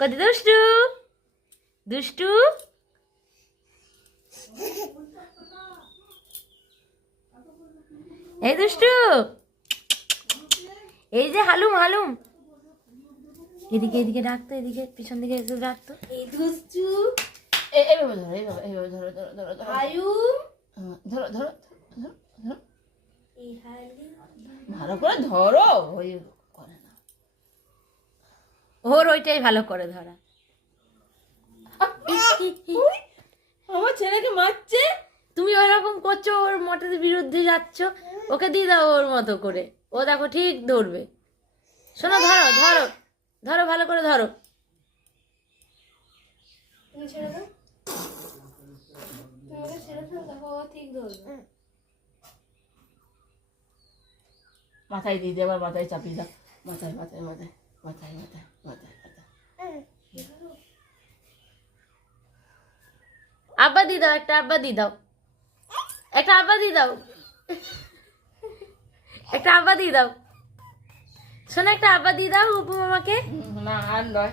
কত দুষ্টু দুষ্টু। এই দুষ্টু, এই যে হালুম হালুম, এদিকে এদিকে ডাকতো, এদিকে পিছন দিকে এসে ডাকতো। এই দুষ্টু, এইভাবে ধরো, এইভাবে ধরো ধরো ধরো ধরো হায়ুম, ধরো ধরো ধরো ধরো, এই হালিম। ভালো করে ধরো। ওই করে না, ওর ওইটাই ভালো করে ধরা। আমার ছেলেকে মারছে। তুমি ওরকম করছো, ওর মতের বিরুদ্ধে যাচ্ছ। ওকে দিয়ে দাও ওর মতো করে, ও দেখো ঠিক ধরবে। শোনো, ধরো ধরো ধরো, ভালো করে ধরো। তুমি ছেড়ে দাও, তুমি ওকে ছেড়ে দাও, দেখো ও ঠিক ধরবে। মাথায় দিয়ে দিয়ে আবার মাথায় চাপিয়ে দাও, মাথায় মাথায় মাথায় মাথায় মাথায় মাথায় মাথায়। আব্বা দিয়ে দাও, একটা আব্বা দিয়ে দাও, একটা আব্বা দিয়ে দাও, একটা আব্বা দিয়ে দাও। শোনো, একটা আব্বা দিয়ে দাও উপমামাকে। না আর নয়।